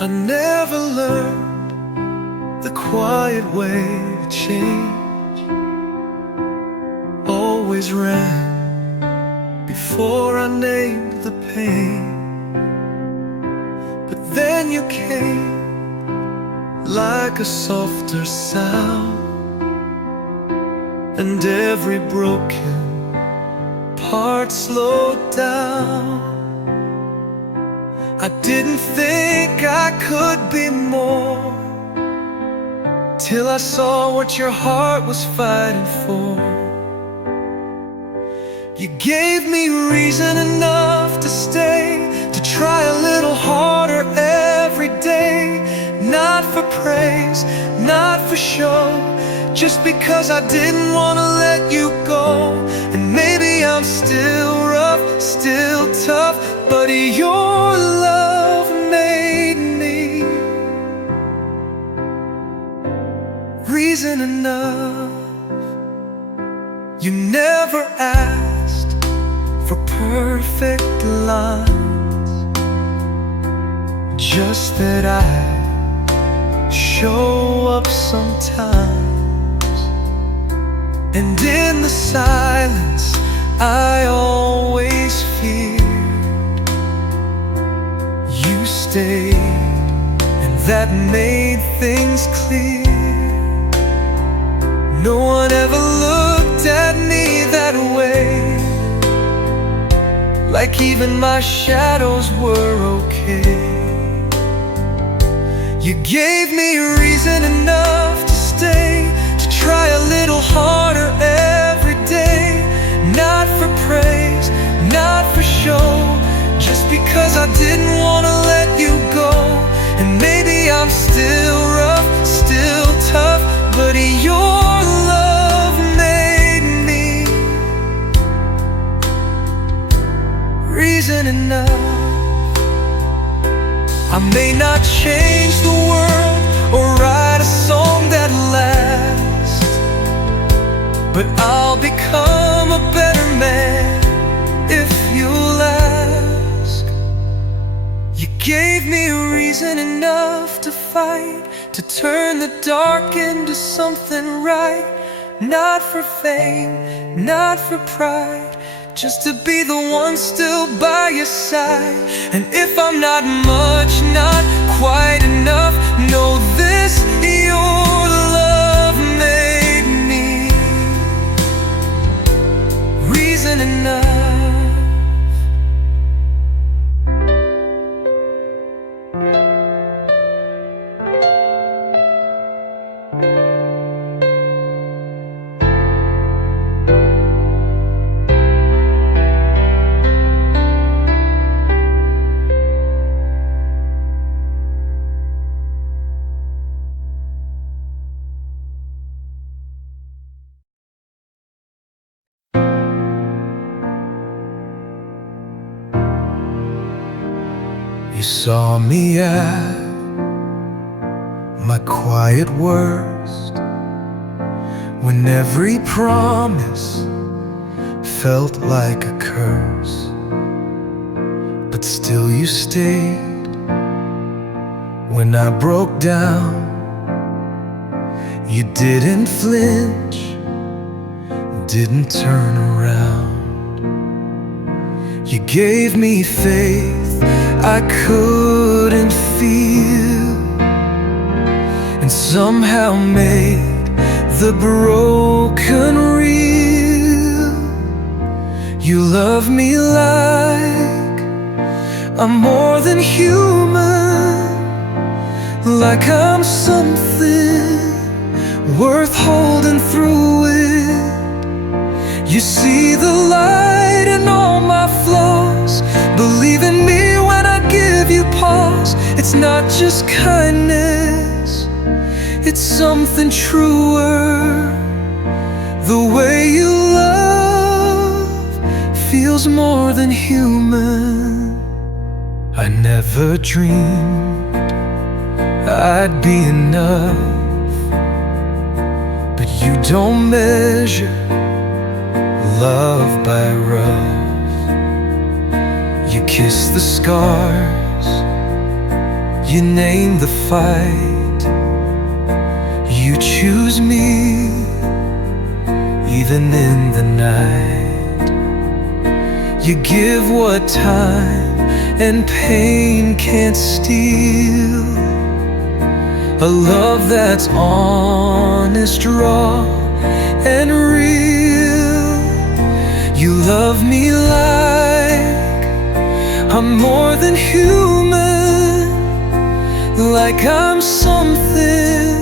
I never learned the quiet way to change. Always ran before I named the pain. But then you came like a softer sound, and every broken part slowed down. I didn't think I could be more, till I saw what your heart was fighting for. You gave me reason enough to stay, to try a little harder every day. Not for praise, not for show, just because I didn't want to let you go. And maybe I'm still rough, still tough, but your love made me reason enough. You never asked for perfect lines, just that I show up sometimes. And in the silence I always feared, you stayed, and that made things clear. No one ever looked at me that way, like even my shadows were okay. You gave me reason enough to stay, to try a little harder every day. Not for praise, not for show, just because I didn't want to let you go. And maybe I'm still rough, still tough, but your love made me reason enough. I may not change the world or write a song that lasts, but I'll become a better man if you'll ask. You gave me reason enough to fight, to turn the dark into something right. Not for fame, not for pride, just to be the one still by your side. And if I'm not much, not quite enough, know this, your love made me reason enough. You saw me at my quiet worst, when every promise felt like a curse. But still you stayed when I broke down. You didn't flinch, didn't turn around. You gave me faith I couldn't feel, and somehow made the broken real. You love me like I'm more than human, like I'm something worth holding through with. You see the light in all my flaws, believe in me when I give you pause. It's not just kindness, it's something truer. The way you love feels more than human. I never dreamed I'd be enough, but you don't measure love by rough. You kiss the scars, You name the fight, you choose me, even in the night. You give what time and pain can't steal, a love that's honest, raw, and real. You love me like I'm more than human, like I'm something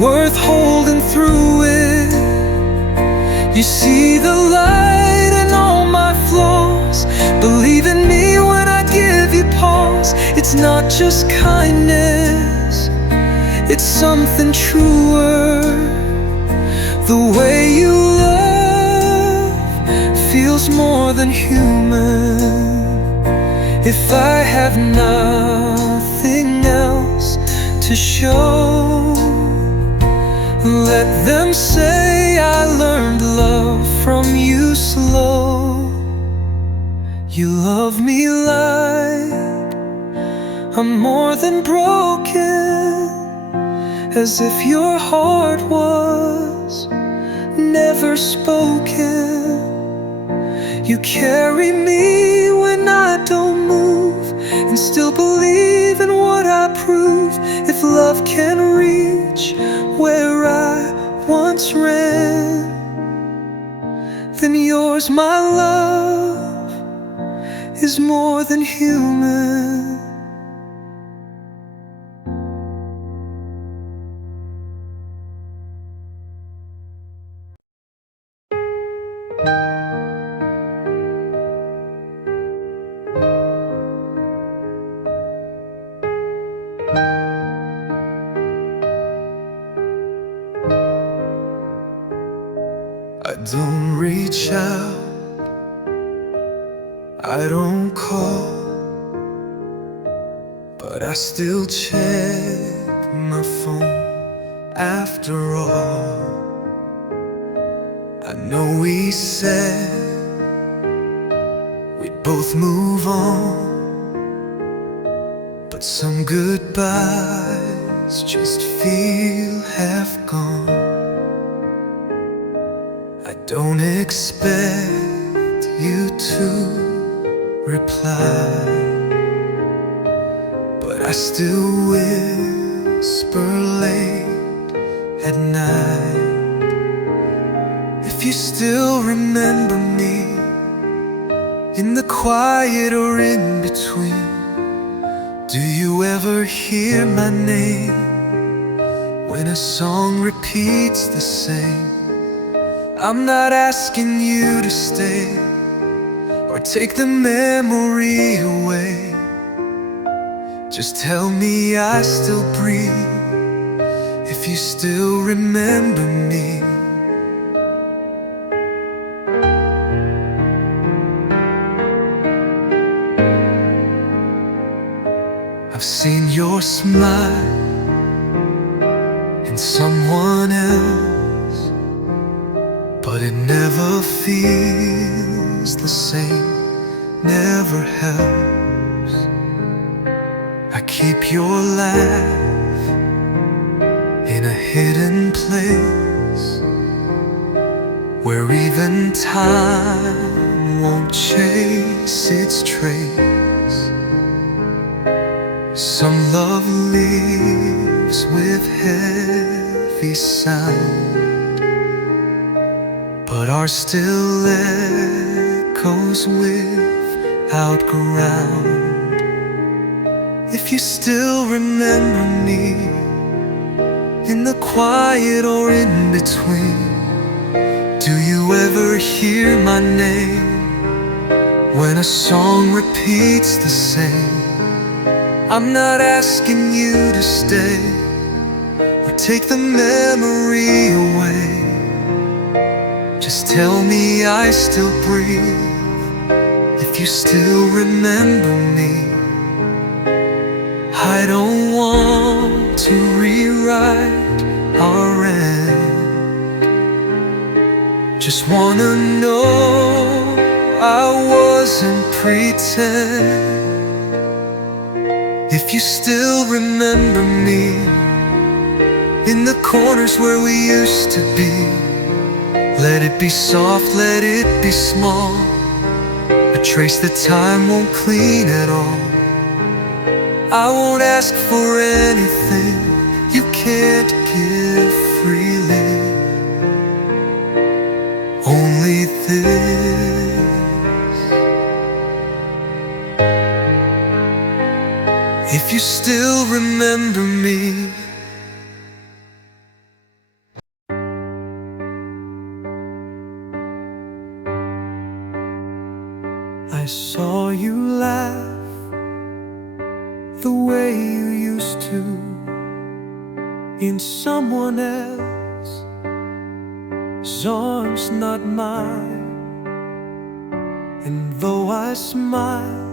worth holding through it. You see the light in all my flaws, believe in me when I give you pause. It's not just kindness, it's something truer. The way you love feels more than human. If I have nothing else to show, let them say I learned love from you slow. You love me like I'm more than broken, as if your heart was never spoken. You carry me when I don't move, and still believe in what I prove. If love can reach where I once ran, then yours, my love, is more than human. I don't reach out, I don't call, but I still check my phone after all. I know we said we'd both move on, but some goodbyes just feel half gone. I don't expect you to reply, but I still whisper late at night. If you still remember me, in the quiet or in between, do you ever hear my name when a song repeats the same? I'm not asking you to stay or take the memory away. Just tell me I still breathe if you still remember me. I've seen your smile in someone else, but it never feels the same, never helps. I keep your laugh in a hidden place, where even time won't chase its trace. Some love leaves with heavy sound, but ours still echoes without ground. If you still remember me, in the quiet or in between, do you ever hear my name when a song repeats the same? I'm not asking you to stay or take the memory away. Just tell me I still breathe if you still remember me. I don't want to rewrite our end, just wanna know I wasn't pretend. If you still remember me, in the corners where we used to be, let it be soft, let it be small, a trace that time won't clean at all. I won't ask for anything you can't give freely, only this. If you still remember me. I saw you laugh the way you used to in someone else's arms, not mine. And though I smiled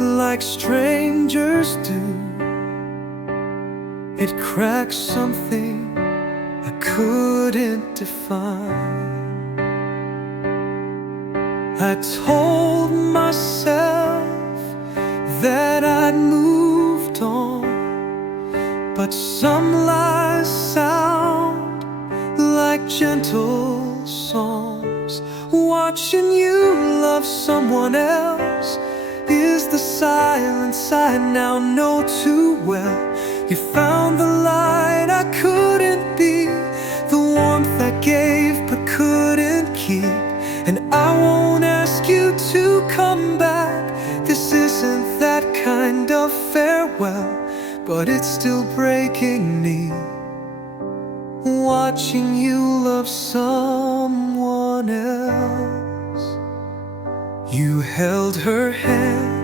like strangers do, it cracked something I couldn't define. I told myself that I'd moved on, but some lies sound like gentle songs. Watching you love someone else is the silence I now know too well. You found the light I couldn't be, the warmth I gave but couldn't keep. And I won't ask you to come back, this isn't that kind of farewell, but it's still breaking me, watching you love someone else. You held her hand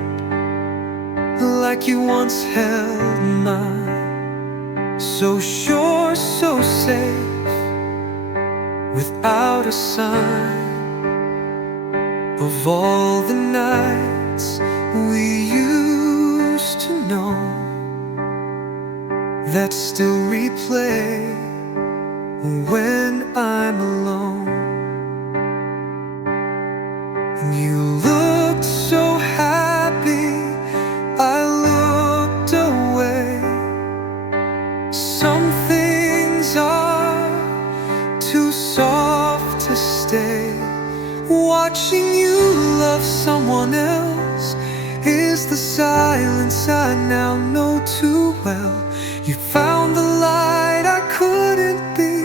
like you once held mine, so sure, so safe, without a sign of all the nights we used to know that still replay when I'm alone. You looked so happy, I looked away. Some things are too soft to stay. Watching you love someone else is the silence I now know too well. You found the light I couldn't be,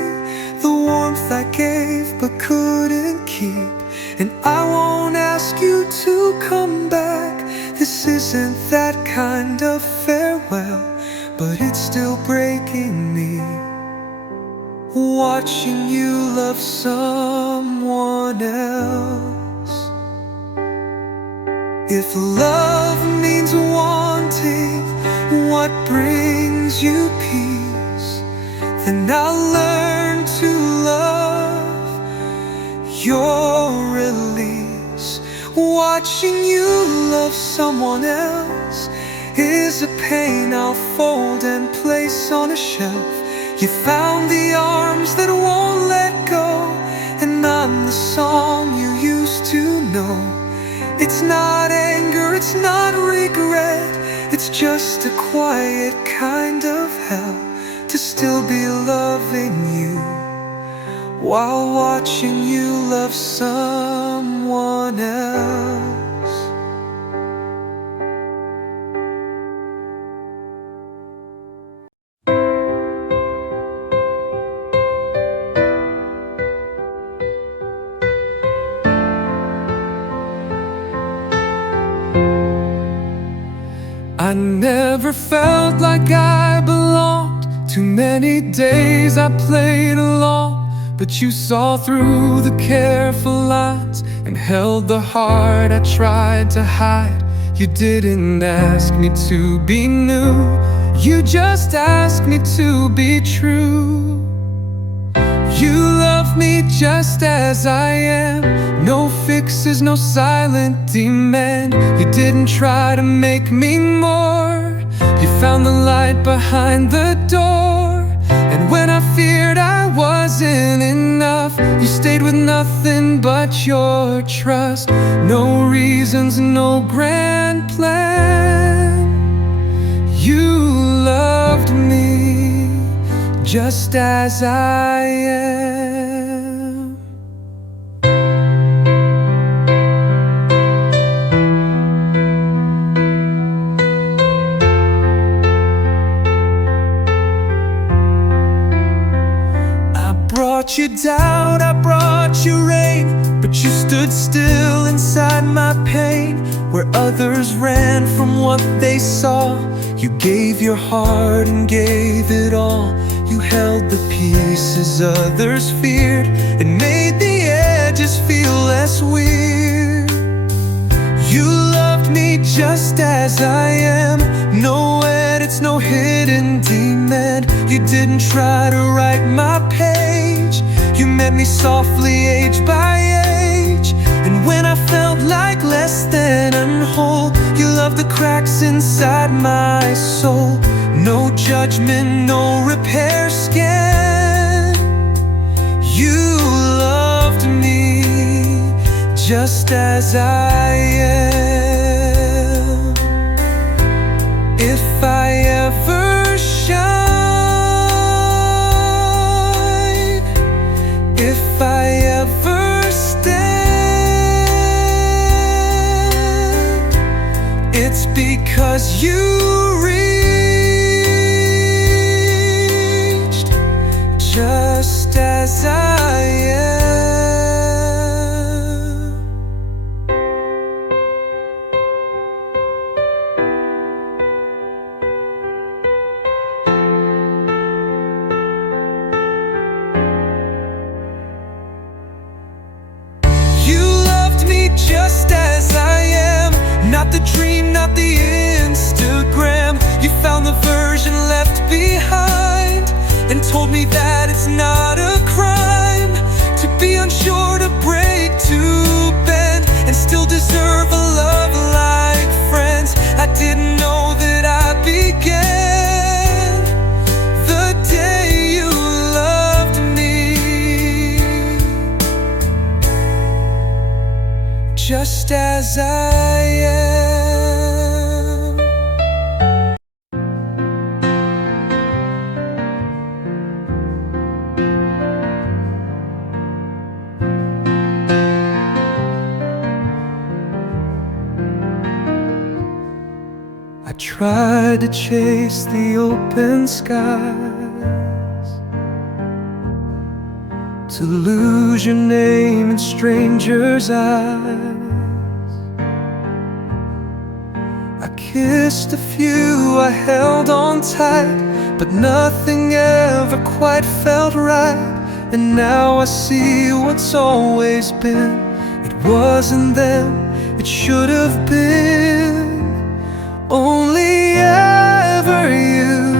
the warmth I gave but couldn't keep. And I won't ask you to come back, this isn't that kind of farewell, but it's still breaking me, watching you love someone else. If love means wanting what brings you peace, then I'll learn to love your release. Watching you love someone else is a pain I'll fold and place on a shelf. You found the arms that won't let go, and I'm the song you used to know. It's not anger, it's not regret, it's just a quiet kind of hell to still be loving you while watching you love someone else. I never felt like I belonged. Too many days I played along, but you saw through the careful lines and held the heart I tried to hide. You didn't ask me to be new, you just asked me to be true. You love me just as I am, no fixes, no silent demand. You didn't try to make me more, you found the light behind the door. And when I feared I wasn't enough, you stayed with nothing but your trust. No reasons, no grand plan, You loved me just as I am. I brought you down, I brought you rain, but you stood still inside my pain. Where others ran from what they saw, you gave your heart and gave it all. You held the pieces others feared, and made the edges feel less weird. You loved me just as I am, no edits, no hidden demand. You didn't try to write my page, you met me softly age by age. And when I felt like less than unwhole, you loved the cracks inside my soul. No judgment, no repair scan. You loved me just as I am. If I ever shine, if I ever stand, it's because you reached just as I am. You loved me just as I am, not the dream, not the Instagram. You found the version left behind, and told me that it's not a crime to be unsure, to break, to bend, and still deserve a love like friends. I didn't know that I began the day you loved me just as I am. I tried to chase the open skies, to lose your name in strangers' eyes. I kissed a few, I held on tight, but nothing ever quite felt right. And now I see what's always been. It wasn't them, it should have been only ever you.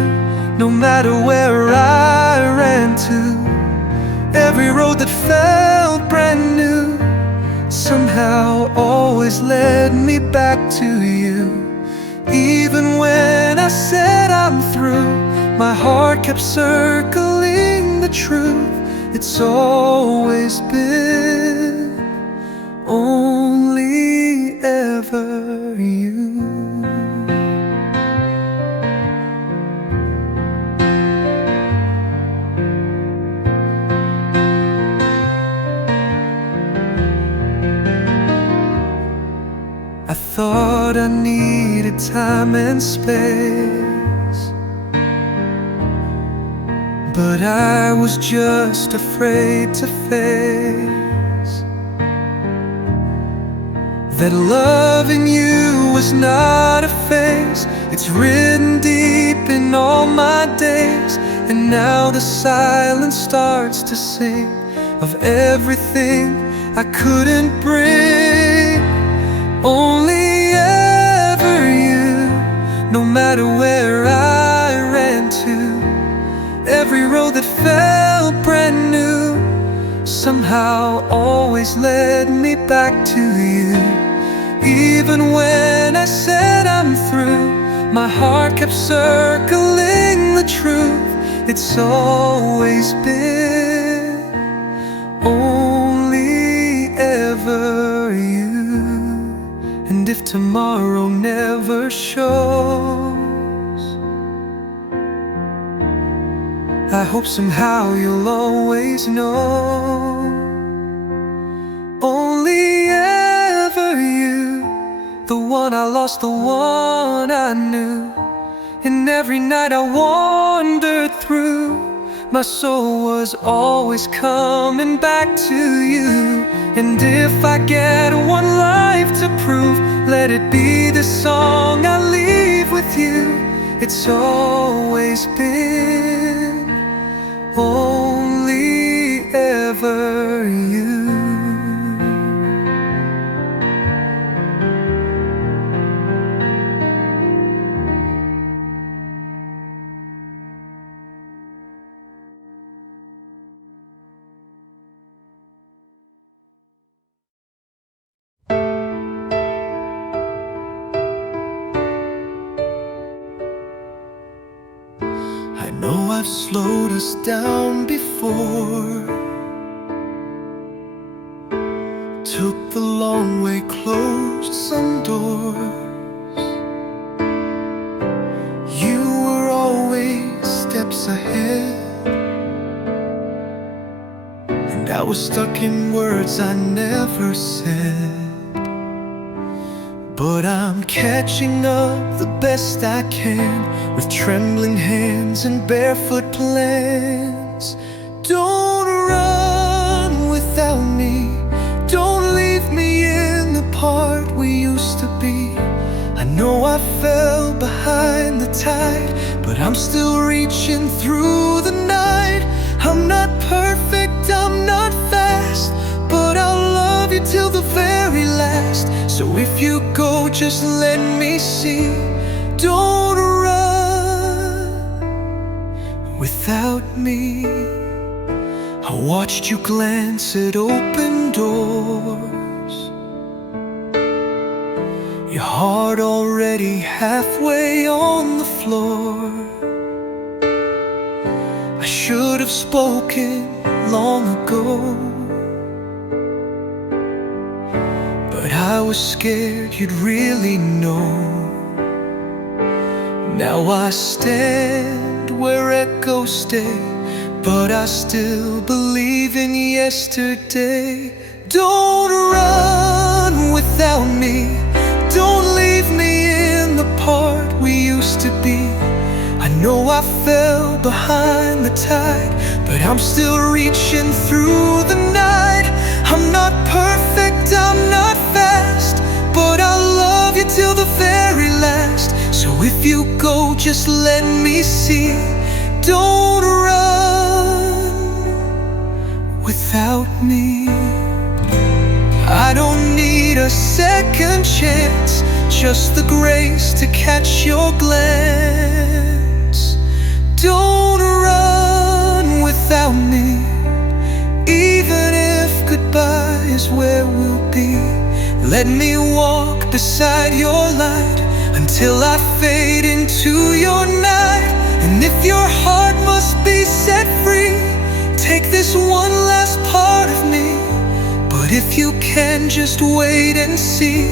No matter where I ran to, every road that felt brand new somehow always led me back to you. Even when I said I'm through, my heart kept circling the truth. It's always been only ever you. I thought I needed time and space, but I was just afraid to face that loving you was not a phase. It's written deep in all my days. And now the silence starts to sing of everything I couldn't bring. Only ever you, no matter where I ran to, every road that felt brand new somehow always led me back to you. Even when I said I'm through, my heart kept circling the truth. It's always been only ever you. And if tomorrow never shows, I hope somehow you'll always know. Only ever you, the one I lost, the one I knew. And every night I wandered through, my soul was always coming back to you. And if I get one life to prove, let it be the song I leave with you. It's always been only ever you. I know I've slowed us down before, took the long way, closed some doors. You were always steps ahead, and I was stuck in words I never said. But I'm catching up the best I can, with trembling hands and barefoot plans. Don't run without me, don't leave me in the part we used to be. I know I fell behind the tide, but I'm still reaching through the night. I'm not perfect, I'm not fast, but I'll love you till the very last. So if you go, just let me see. Don't run without me. I watched you glance at open doors, your heart already halfway on the floor. I should have spoken long ago, but I was scared you'd really know. Now I stand where echoes stay, but I still believe in yesterday. Don't run without me, don't leave me in the part we used to be. I know I fell behind the tide, but I'm still reaching through the night. I'm not perfect, I'm not fast, but I'll love you till the very last. So if you go, just let me see. Don't run without me. I don't need a second chance, just the grace to catch your glance. Don't run without me, even if goodbye is where we'll be. Let me walk beside your light until I fade into your night. And if your heart must be set free, take this one last part of me. But if you can, just wait and see.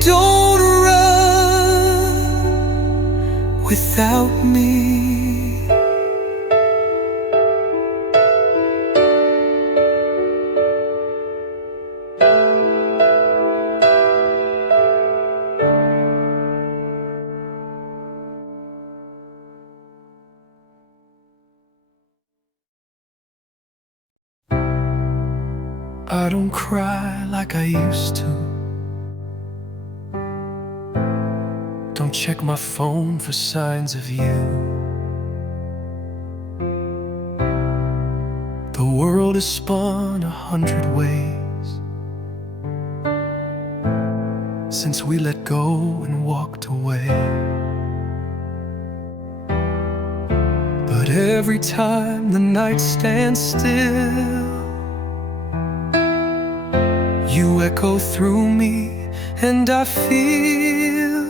Don't run without me. I don't cry like I used to, don't check my phone for signs of you. The world has spun 100 ways since we let go and walked away. But every time the night stands still, you echo through me, and I feel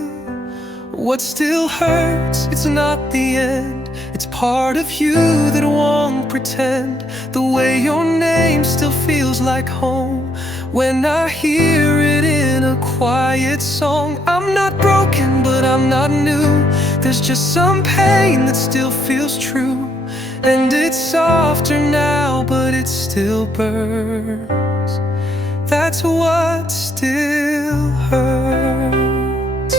what still hurts. It's not the end, it's part of you that won't pretend. The way your name still feels like home when I hear it in a quiet song. I'm not broken, but I'm not new. There's just some pain that still feels true. And it's softer now, but it still burns. That's what still hurts.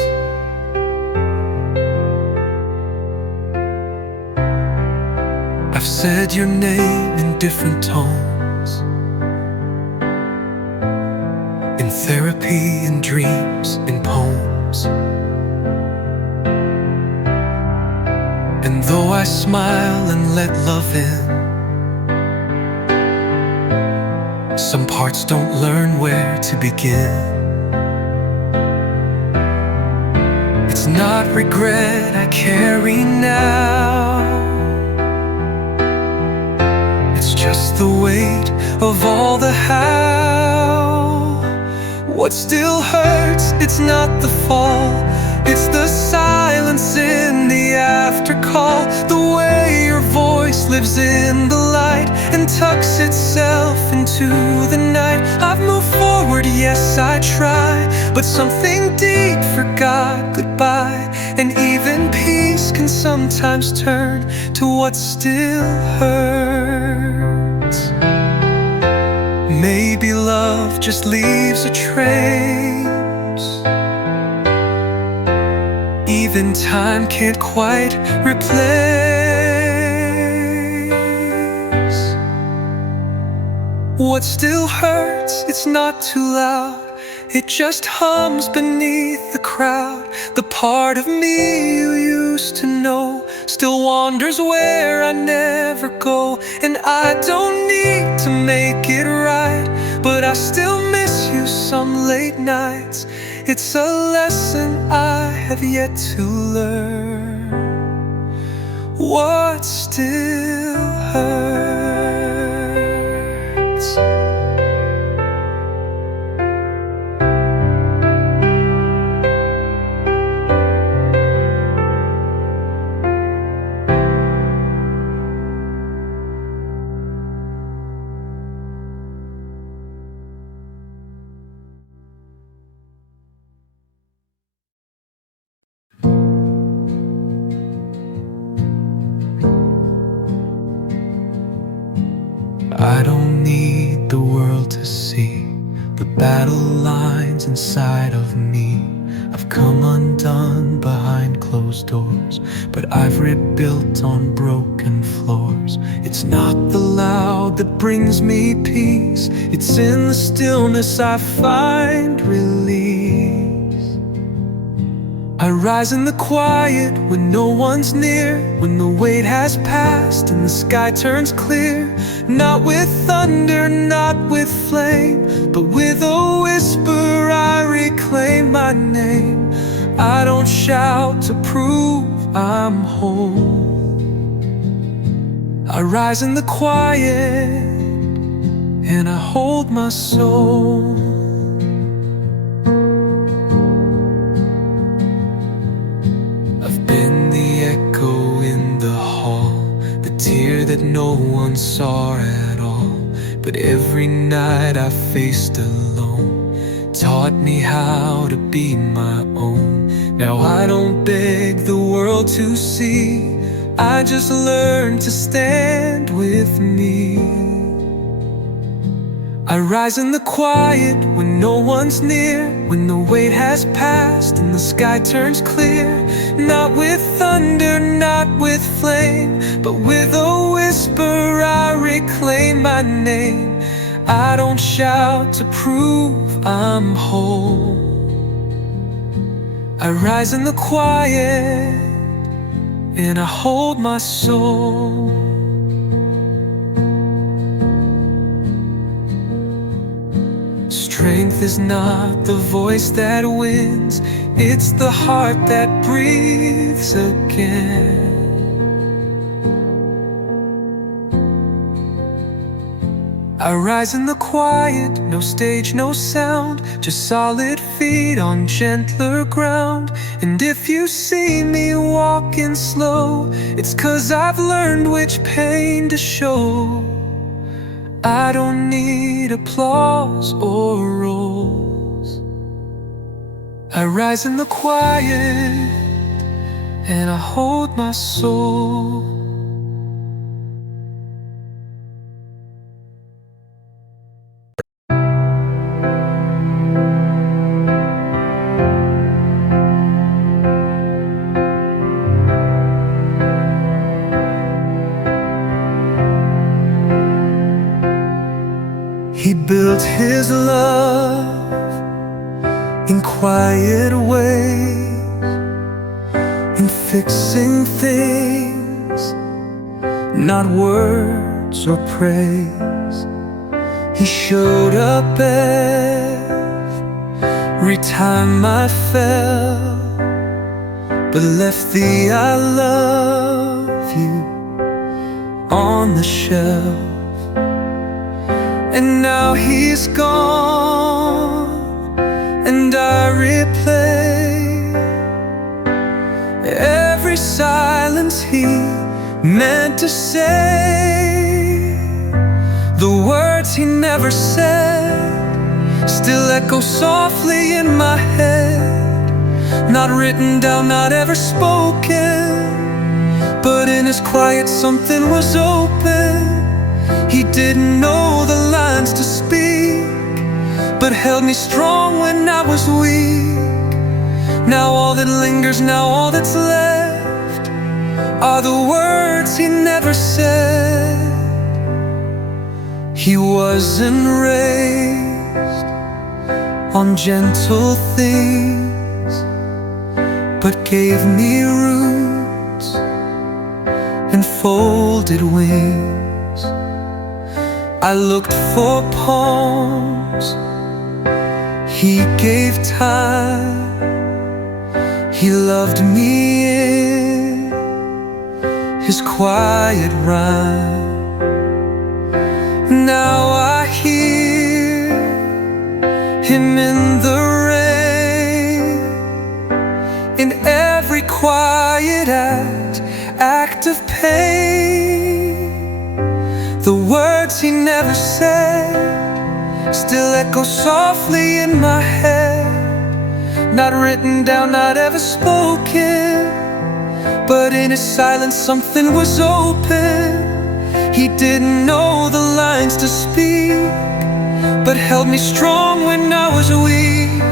I've said your name in different tones, in therapy, in dreams, in poems. And though I smile and let love in, some parts don't learn where to begin. It's not regret I carry now, it's just the weight of all the how. What still hurts, it's not the fall, it's the silence in the after call. The way your voice lives in the light and tucks itself into the night. I've moved forward, yes I try, but something deep forgot goodbye. And even peace can sometimes turn to what still hurts. Maybe love just leaves a trace, even time can't quite replace. What still hurts, it's not too loud, it just hums beneath the crowd. The part of me you used to know still wanders where I never go. And I don't need to make it right, but I still miss you some late nights. It's a lesson I have yet to learn. What still hurts. I don't need the world to see the battle lines inside of me. I've come undone behind closed doors, but I've rebuilt on broken floors. It's not the loud that brings me peace, it's in the stillness I find release. I rise in the quiet when no one's near, when the weight has passed and the sky turns clear. Not with thunder, not with flame, but with a whisper I reclaim my name. I don't shout to prove I'm whole. I rise in the quiet and I hold my soul. That no one saw at all, but every night I faced alone taught me how to be my own. Now I don't beg the world to see, I just learn to stand with me. I rise in the quiet when no one's near, when the weight has passed and the sky turns clear. Not with thunder, not with flame, but with a whisper I reclaim my name. I don't shout to prove I'm whole. I rise in the quiet and I hold my soul. Strength is not the voice that wins, it's the heart that breathes again. I rise in the quiet, no stage, no sound, just solid feet on gentler ground. And if you see me walking slow, it's 'cause I've learned which pain to show. I don't need applause or roles. I rise in the quiet and I hold my soul. in quiet ways, in fixing things, not words or praise. He showed up every time I fell, but left the I love you on the shelf. And now he's gone, and I replay every silence he meant to say. The words he never said still echo softly in my head, not written down, not ever spoken, but in his quiet something was open. He didn't know the lines to speak, but held me strong when I was weak. Now all that lingers, now all that's left, are the words he never said. He wasn't raised on gentle things, but gave me roots and folded wings. I looked for poems, he gave time. He loved me in his quiet rhyme. Now I hear him in the rain, in every quiet act of pain. The words he never said still echo softly in my head, not written down, not ever spoken, but in his silence something was open. He didn't know the lines to speak, but held me strong when I was weak.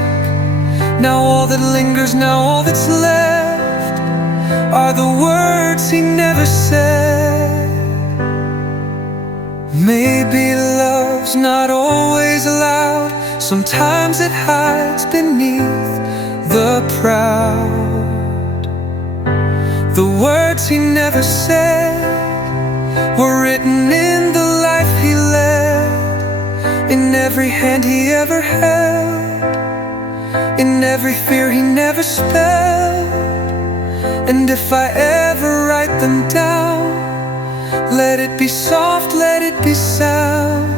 Now all that lingers, now all that's left, are the words he never said. Maybe love's not always loud, sometimes it hides beneath the proud. The words he never said were written in the life he led, in every hand he ever held, in every fear he never spelled. And if I ever write them down, let it be soft, let it be sound.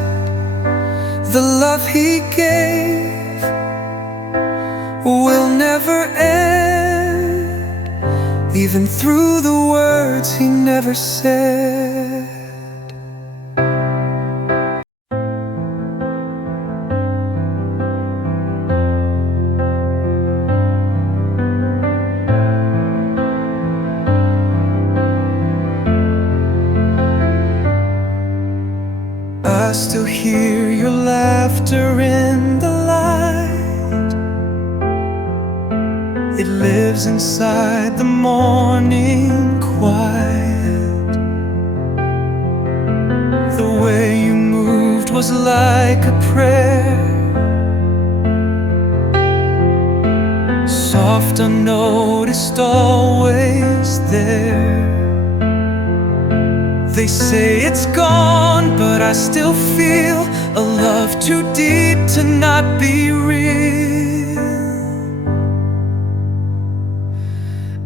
The love he gave will never end, even through the words he never said. I still hear your laughter in the light. It lives inside the morning quiet. The way you moved was like a prayer, soft, unnoticed, always there. They say it's gone, but I still feel a love too deep to not be real.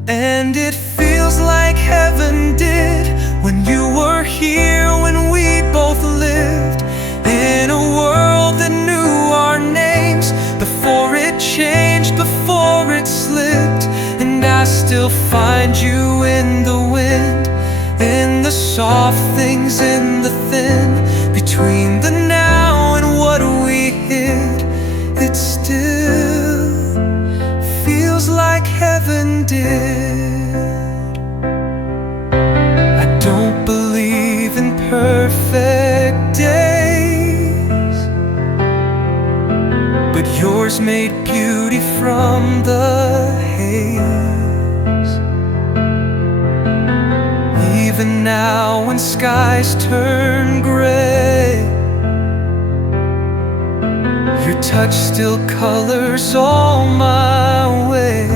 And it feels like heaven did when you were here, when we both lived in a world that knew our names before it changed, before it slipped. And I still find you in the wind, in the soft things, in the thin, between the now and what we hid. It still feels like heaven did. I don't believe in perfect days, but yours made beauty from the haze. Even now when skies turn gray, your Your touch still colors all my way.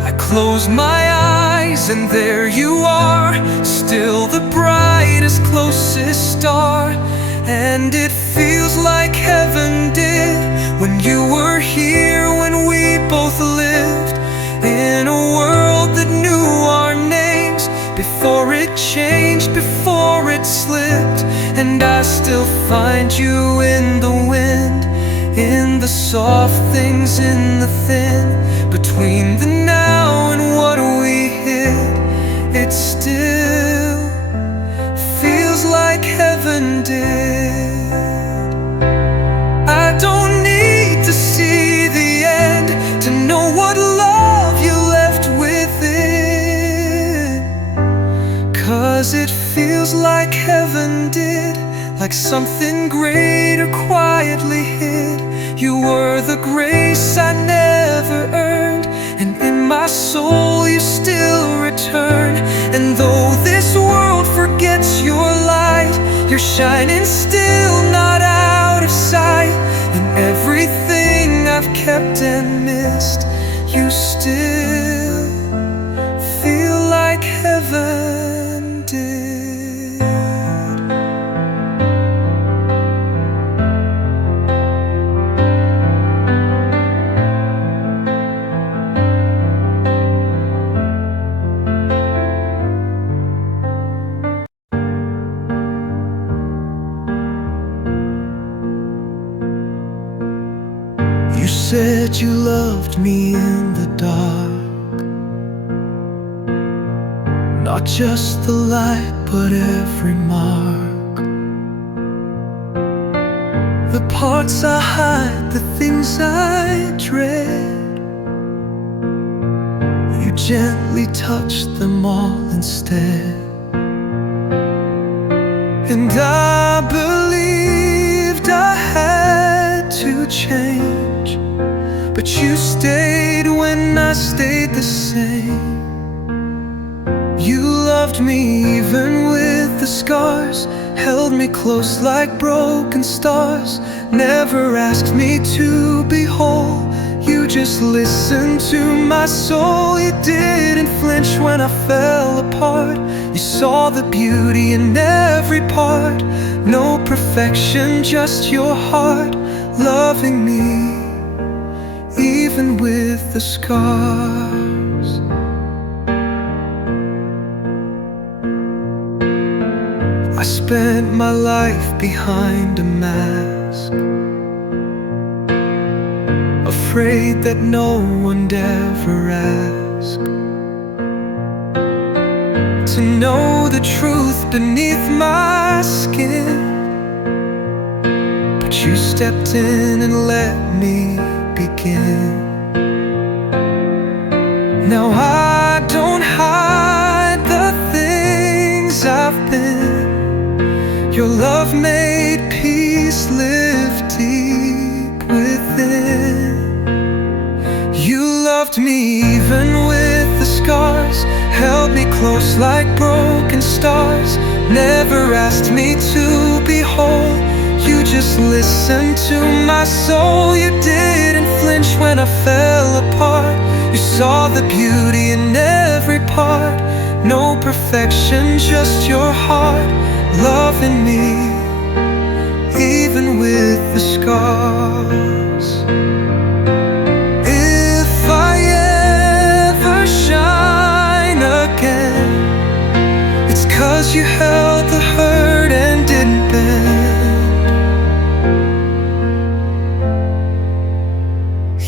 I close my eyes and there you are, still the brightest, closest star. And it feels like heaven did when you were here, when we both lived in a world that knew our names before it changed, before it slipped. And I still find you in the wind, in the soft things, in the thin, between the now and what we hid. It still feels like heaven did. I don't need to see the end to know what love you left within, 'cause it feels like heaven did, like something greater quietly hid. You were the grace I never earned, and in my soul you still return. And though this world forgets your light, you're shining still, not out of sight. And everything I've kept and missed, you still feel like heaven did. You said you loved me in the dark, not just the light, but every mark. The parts I hide, the things I dread, you gently touched them all instead. And I believed I had to change, but you stayed when I stayed the same. You loved me even with the scars, held me close like broken stars, never asked me to be whole. You just listened to my soul. You didn't flinch when I fell apart. You saw the beauty in every part. No perfection, just your heart loving me even with the scars. I spent my life behind a mask, afraid that no one'd ever ask to know the truth beneath my skin. But you stepped in and let me begin. Now I don't hide the things I've been. Your love made peace live deep within. You loved me even with the scars, held me close like broken stars, never asked me to be whole. You just listened to my soul. You didn't flinch when I fell apart. You saw the beauty in every part. No perfection, just your heart loving me even with the scars. If I ever shine again, it's 'cause you held the hurt and didn't bend.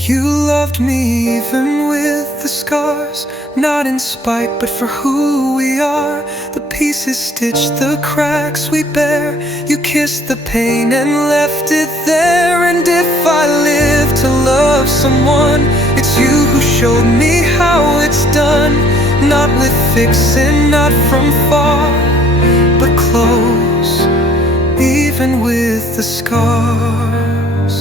You loved me even with the scars, not in spite but for who we are. The pieces stitched the cracks we bear. You kissed the pain and left it there. And if I live to love someone, it's you who showed me how it's done. Not with fixing, not from far, but close, even with the scars.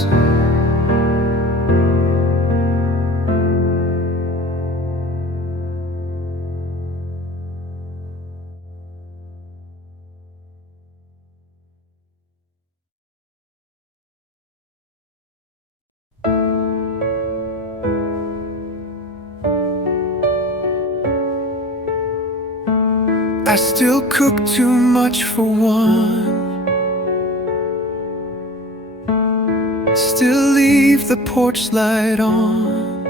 I still cook too much for one, still leave the porch light on.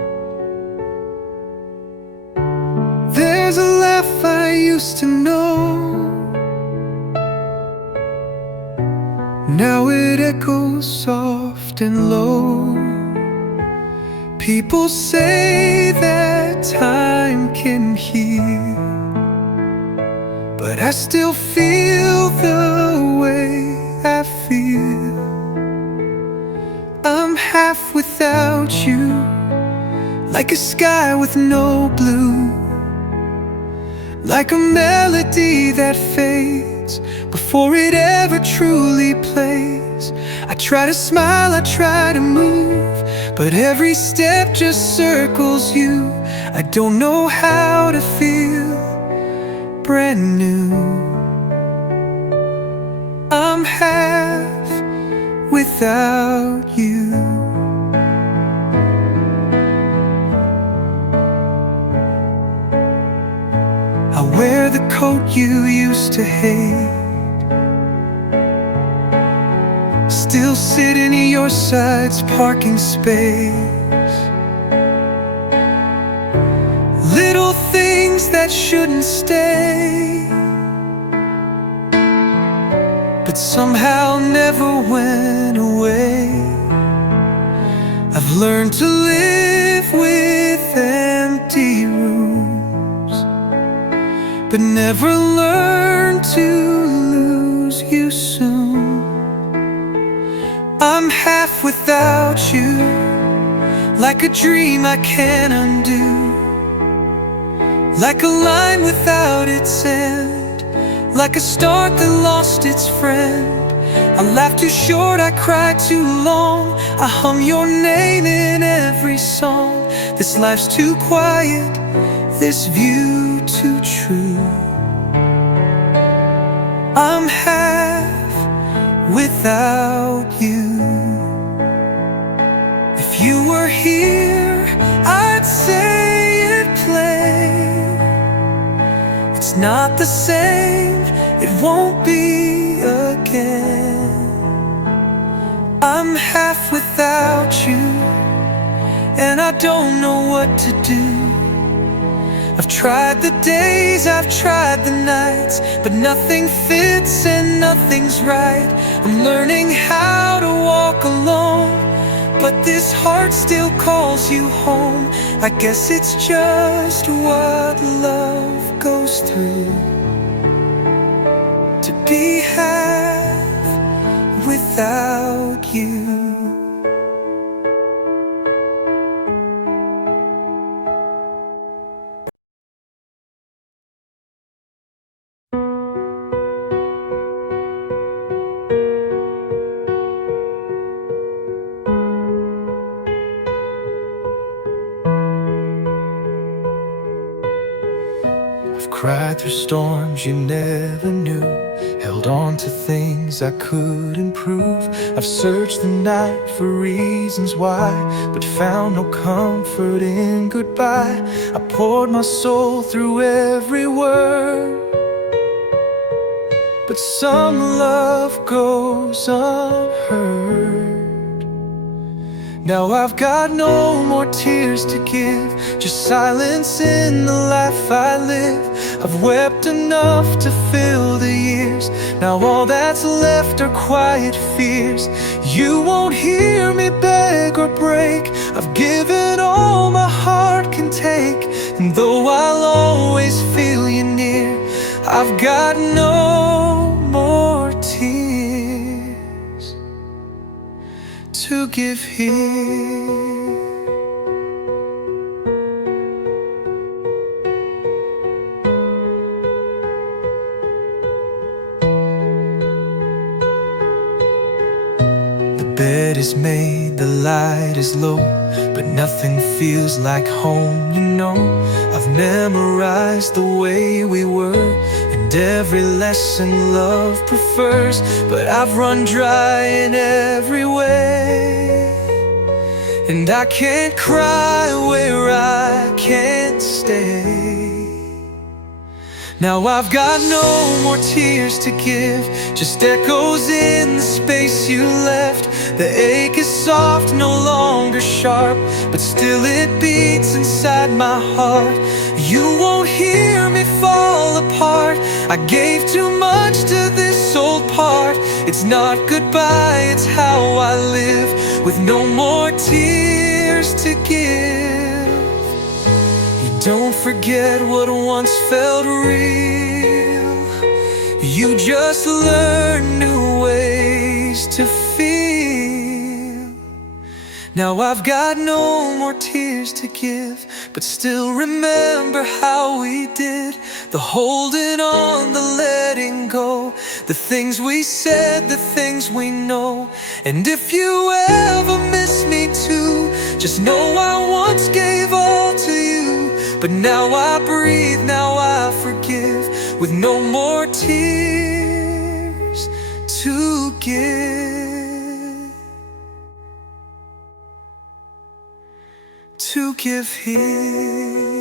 There's a laugh I used to know, now it echoes soft and low. People say that time can heal, but I still feel the way I feel. I'm half without you, like a sky with no blue, like a melody that fades before it ever truly plays. I try to smile, I try to move, but every step just circles you. I don't know how to feel brand new. I'm half without you. I wear the coat you used to hate, still sit in your side's parking space. Little things that shouldn't stay, but somehow never went away. I've learned to live with empty rooms, but never learned to lose you soon. I'm half without you, like a dream I can't undo, like a line without its end, like a start that lost its friend. I laugh too short, I cry too long, I hum your name in every song. This life's too quiet, this view too true. I'm half without you. If you were here, I'd say it plain. It's not the same, it won't be again. I'm half without you, and I don't know what to do. I've tried the days, I've tried the nights, but nothing fits and nothing's right. I'm learning how to walk alone, but this heart still calls you home. I guess it's just what love goes through, to be half without you. I've cried through storms you never knew, held on to things I couldn't prove. I've searched the night for reasons why, but found no comfort in goodbye. I poured my soul through every word, but some love goes unheard. Now I've got no more tears to give, just silence in the life I live. I've wept enough to fill the years, now all that's left are quiet fears. You won't hear me beg or break, I've given all my heart can take. And though I'll always feel you near, I've got no more tears to give here. The bed is made, the light is low, but nothing feels like home, you know. I've memorized the way we were, and every lesson love prefers, but I've run dry in every way. And I can't cry where I can't stay. Now I've got no more tears to give, just echoes in the space you left. The ache is soft, no longer sharp, but still it beats inside my heart. You won't hear me fall apart. I gave too much to this old part. It's not goodbye, it's how I live, with no more tears to give. Don't forget what once felt real. You just learn new ways to feel. Now I've got no more tears to give, but still remember how we did. The holding on, the letting go, the things we said, the things we know. And if you ever miss me too, just know I once gave all to you. But now I breathe, now I forgive, with no more tears to give. To give here.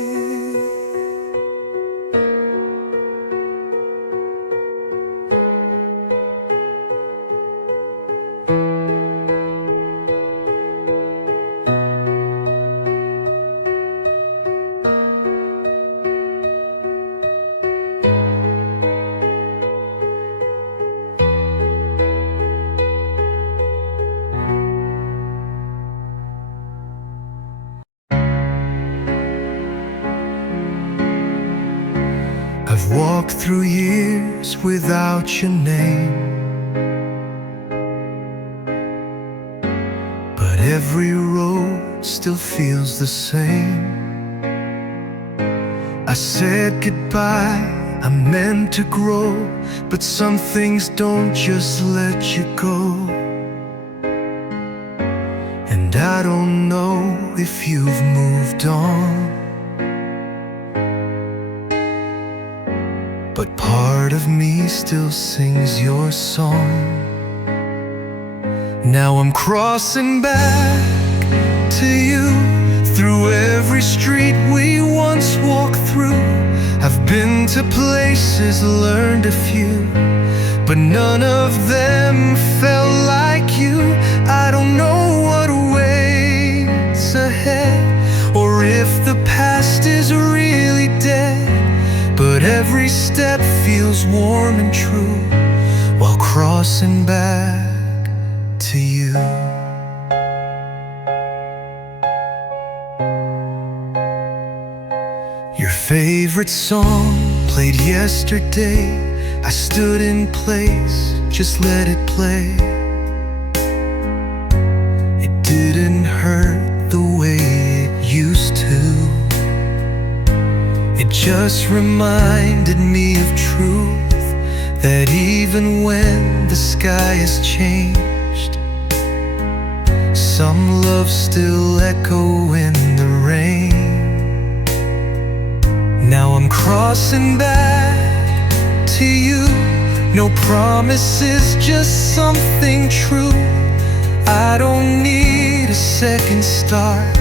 I've walked through years without your name, but every road still feels the same. I said goodbye, I meant to grow, but some things don't just let you go. And I don't know if you've moved on, but part of me still sings your song. Now I'm crossing back to you, through every street we once walked through. I've been to places, learned a few, but none of them felt like you. I don't know what waits ahead, or if the past is really dead, but every step feels warm and true while crossing back to you. Your favorite song played yesterday. I stood in place, just let it play. It didn't hurt the way it used to. It just reminded me of truth, that even when the sky has changed, some loves still echo in the rain. Now I'm crossing back to you. No promises, just something true. I don't need a second start,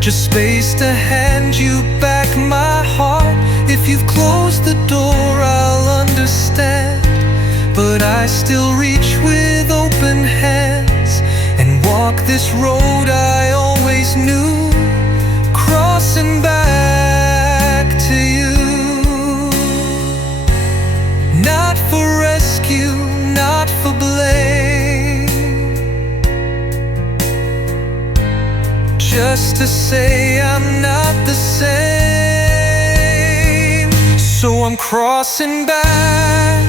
just space to hand you back my heart. If you've closed the door, I'll understand, but I still reach with open hands and walk this road I always knew, crossing back to you. Not for rescue, not for blame, just to say I'm not the same. So I'm crossing back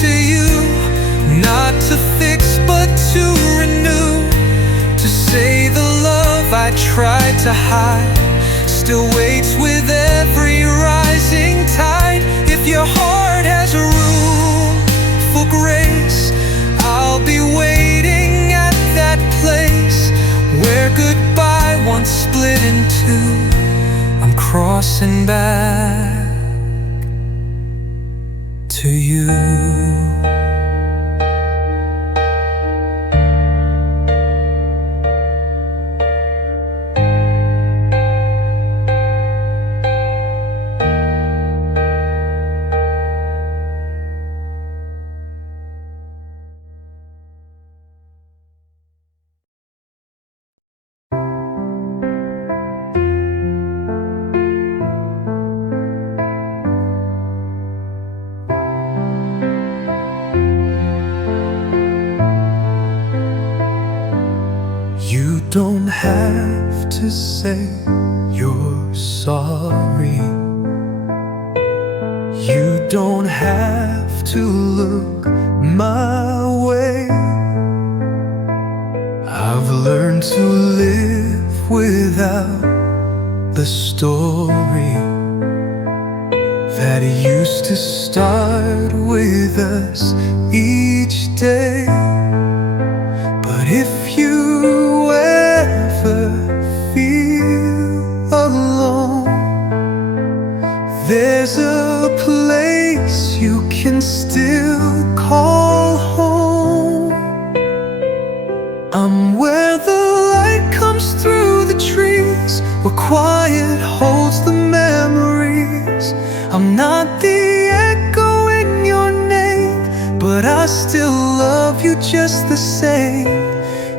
to you, not to fix but to renew, to say the love I tried to hide still waits with every rising tide. If your heart has room for grace, I'll be waiting at that place where goodbye once split in two. I'm crossing back to you. have to say you're sorry. You don't have to look my way. I've learned to live without the story that used to start with us each day. But if you ever feel alone, there's a place you can still call home. I'm where the light comes through the trees, where quiet holds the memories. I'm not the echo in your name, but I still love you just the same.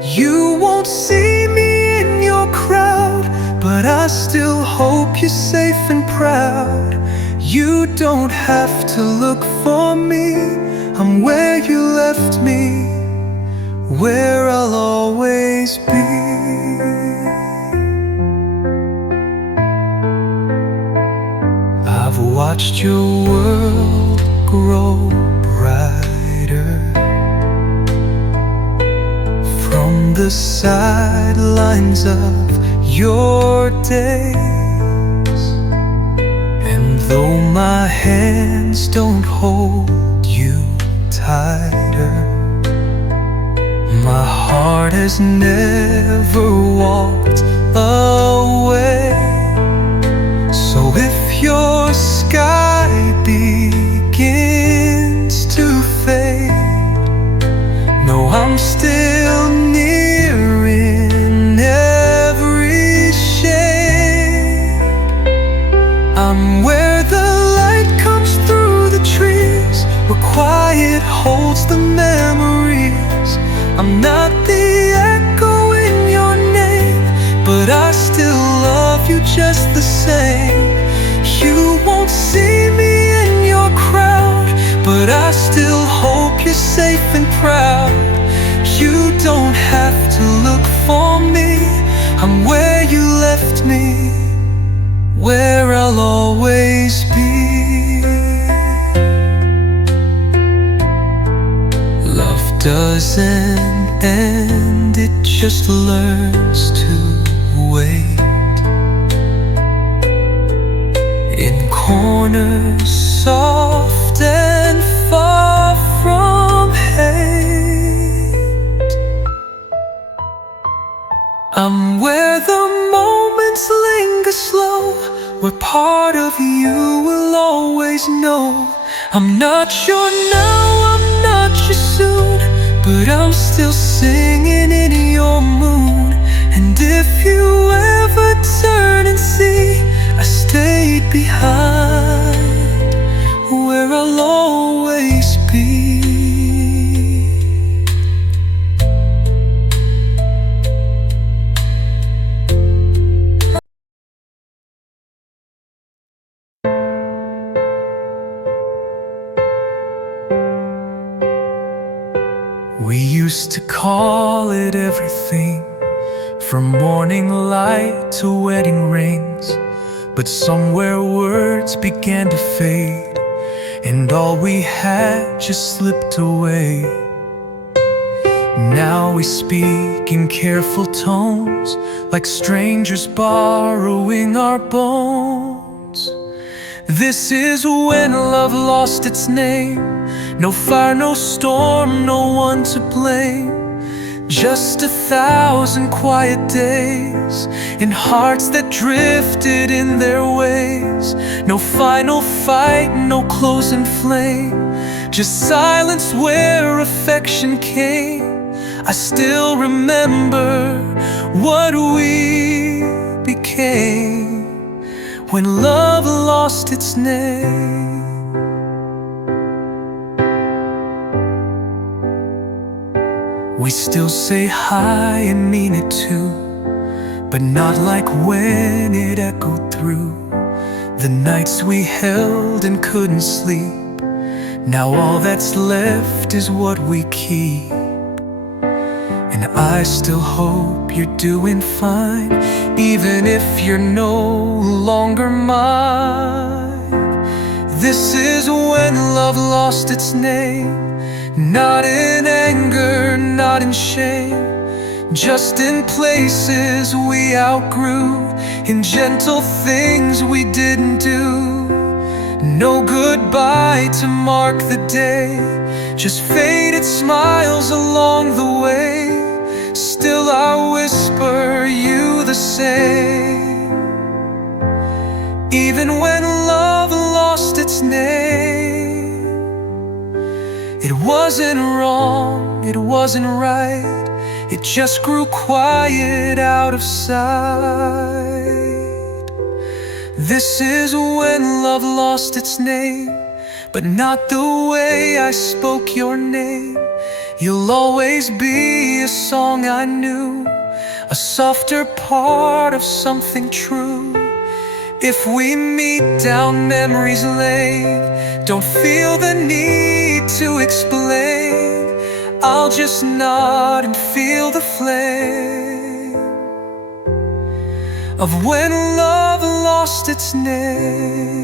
You won't see me in your crowd, but I still hope you're safe and proud. You don't have to look for me. I'm where you left me, where I'll always be. I've watched your world grow brighter from the sidelines of your days. And though my hands don't hold you tighter, my heart has never walked away. So if your sky begins to fade, know I'm still near in every shade. I'm where the light comes through the trees, where quiet holds the memories. I'm not the echo in your name, but I still love you just the same. You won't see me in your crowd, but I still hope you're safe and proud. You don't have to look for me. I'm where you left me, where I'll always be. Love doesn't end, it just learns to wait. In corners soft and far from hate. I'm where the moments linger slow, where part of you will always know. I'm not sure now, I'm not sure soon, but I'm still singing in your moon. And if you ever turn and see, I stayed behind, where I'll always be. We used to call it everything, from morning light to wedding rings. But somewhere words began to fade, and all we had just slipped away. Now we speak in careful tones, like strangers borrowing our bones. This is when love lost its name. No fire, no storm, no one to blame. Just 1,000 quiet days in hearts that drifted in their ways. No final fight, no closing flame, just silence where affection came. I still remember what we became when love lost its name. We still say hi and mean it too, but not like when it echoed through the nights we held and couldn't sleep. Now all that's left is what we keep. And I still hope you're doing fine, even if you're no longer mine. This is when love lost its name, not in anger, not in shame, just in places we outgrew, in gentle things we didn't do. No goodbye to mark the day, just faded smiles along the way. Still I whisper you the same, even when love lost its name. It wasn't wrong, it wasn't right, it just grew quiet out of sight. This is when love lost its name, but not the way I spoke your name. You'll always be a song I knew, a softer part of something true. If we meet down memory's lane, don't feel the need to explain. I'll just nod and feel the flame of when love lost its name.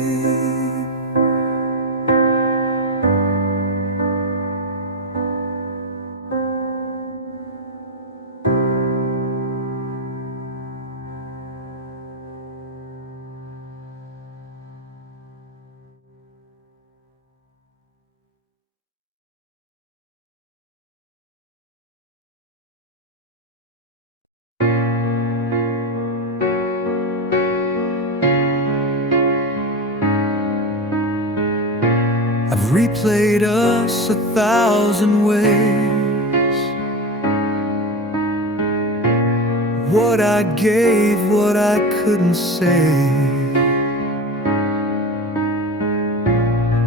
I've replayed us 1,000 ways, what I gave, what I couldn't say,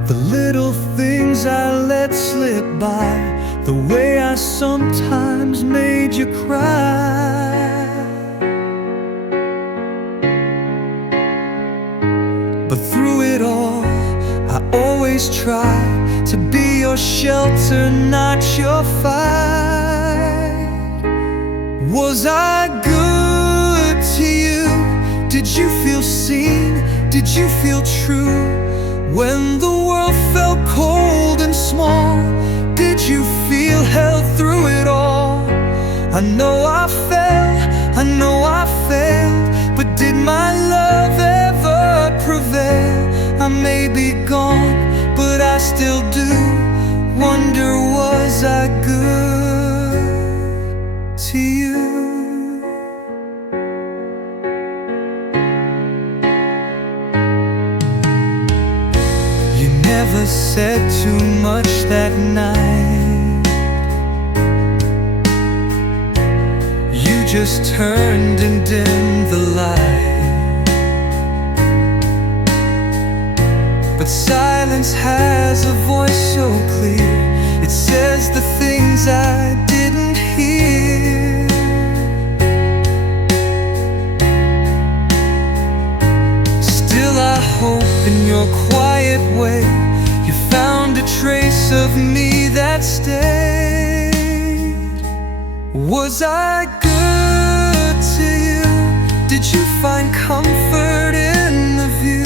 the little things I let slip by, the way I sometimes made you cry. But through it all, I always try to be your shelter, not your fight. Was I good to you? Did you feel seen? Did you feel true? When the world felt cold and small, did you feel held through it all? I know I fell, I know I failed, but did my love ever prevail? I may be gone, but I still do wonder, was I good to you? You never said too much that night, you just turned and dimmed the light. But silence has a voice so clear, it says the things I didn't hear. Still I hope in your quiet way you found a trace of me that stayed. Was I good to you? Did you find comfort in the view?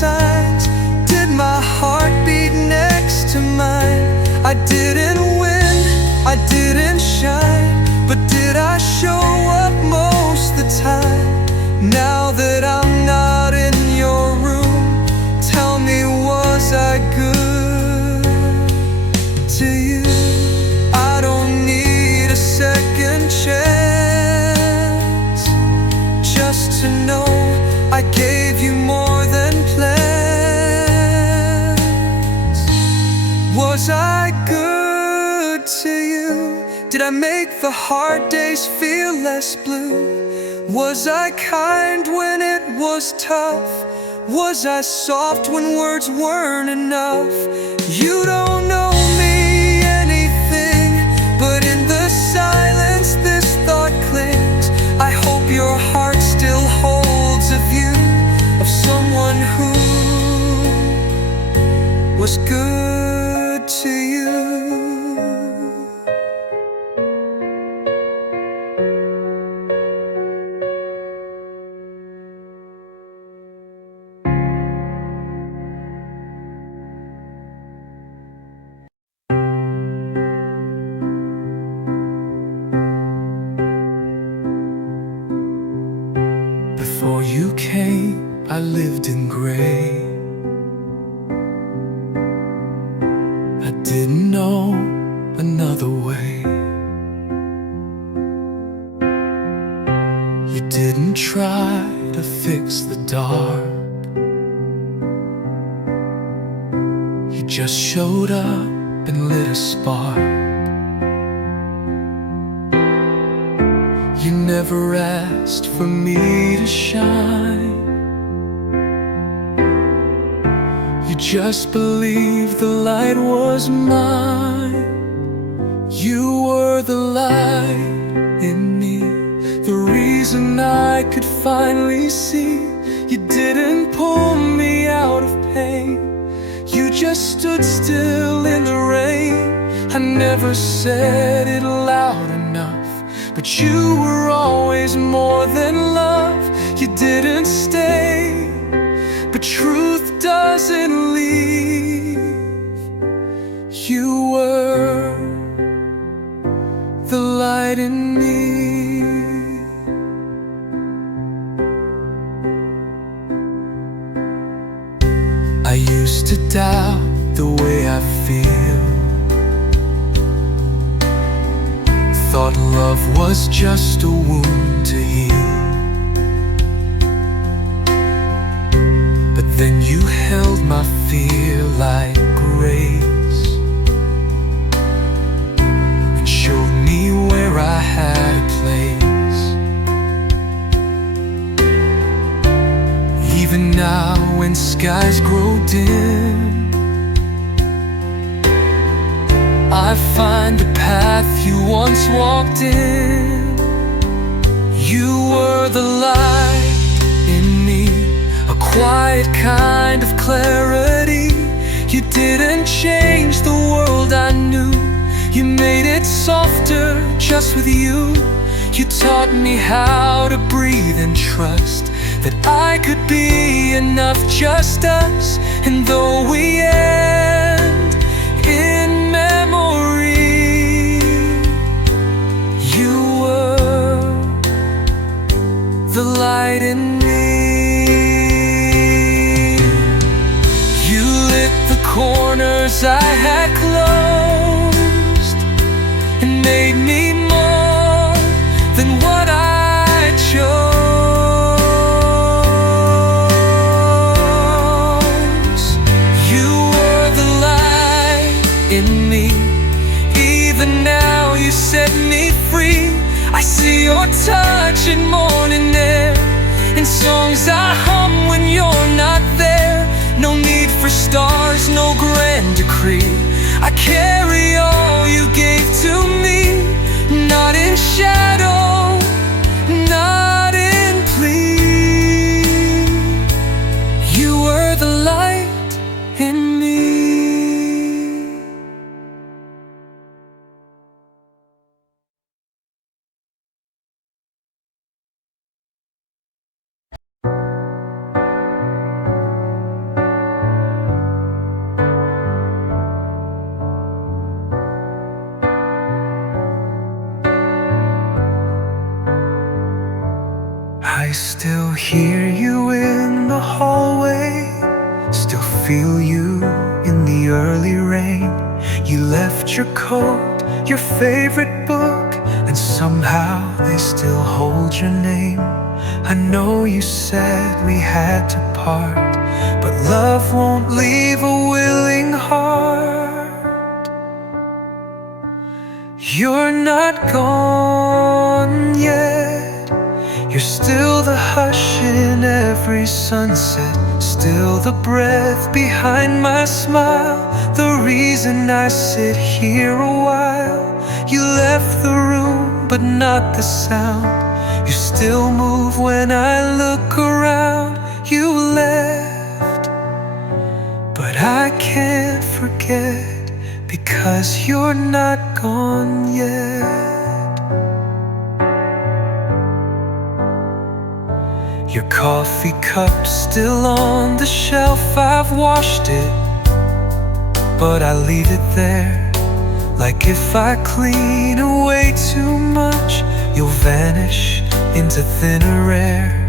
Signs, did my heart beat next to mine? I didn't win, I didn't shine, but did I show up most the time? Now that I'm not in your room, tell me, was I good to you? I don't need a second chance, just to know I gave you more than plans. Was I good to you? Did I make the hard days feel less blue? Was I kind when it was tough? Was I soft when words weren't enough? You don't know me anything, but in the silence this thought clings. I hope your heart still holds a view of someone who was good to you. you came, I lived in gray. I didn't know another way. You didn't try to fix the dark. You just showed up and lit a spark. You never asked for me to shine. You just believed the light was mine. You were the light in me, the reason I could finally see. You didn't pull me out of pain. You just stood still in the rain. I never said it loud enough, but you were always more than love. You didn't stay, but truth doesn't leave. You were the light in me. I used to doubt the way I feel. Thought love was just a wound to heal. But then you held my fear like grace and showed me where I had a place. Even now when skies grow dim, I find a path you once walked in. You were the light in me, a quiet kind of clarity. You didn't change the world I knew. You made it softer just with you. You taught me how to breathe and trust that I could be enough, just us. And though we end in memory, you were the light in me. You lit the corners I had closed and made me more than what I chose. You were the light in me. Even now you set me free. I see your touch in morning air, in songs I hum when you're not there. No need for stars, no grand decree. I carry all you gave to me, not in shadow, not in plea. You were the light in me. I still hear you in the hallway, still feel you in the early rain. You left your coat, your favorite book, and somehow they still hold your name. I know you said we had to part, but love won't leave a willing heart. You're not gone yet. You're still the hush in every sunset, still the breath behind my smile, the reason I sit here a while. You left the room, but not the sound. You still move when I look around. You left, but I can't forget, because you're not gone yet. Your coffee cup's still on the shelf, I've washed it, but I leave it there. Like if I clean away too much, you'll vanish into thinner air.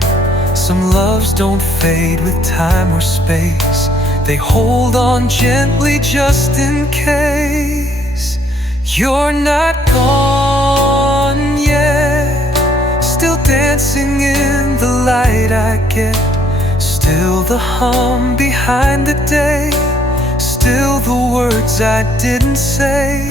Some loves don't fade with time or space. They hold on gently just in case. You're not gone yet, still dancing in the light I get. Still the hum behind the day, still the words I didn't say.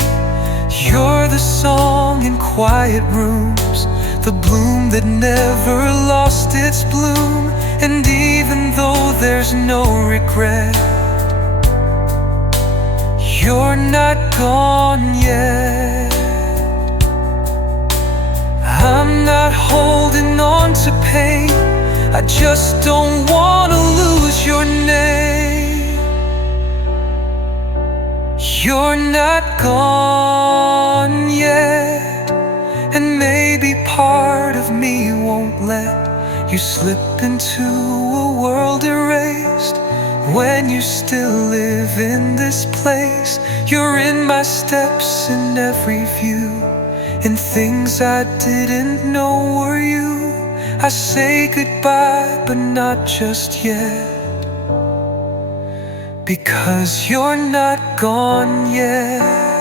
You're the song in quiet rooms, the bloom that never lost its bloom. And even though there's no regret, you're not gone yet. I'm not holding on to pain, I just don't wanna lose your name. You're not gone yet, and maybe part of me won't let you slip into a world erased. When you still live in this place, you're in my steps in every view, in things I didn't know were you. I say goodbye, but not just yet, because you're not gone yet.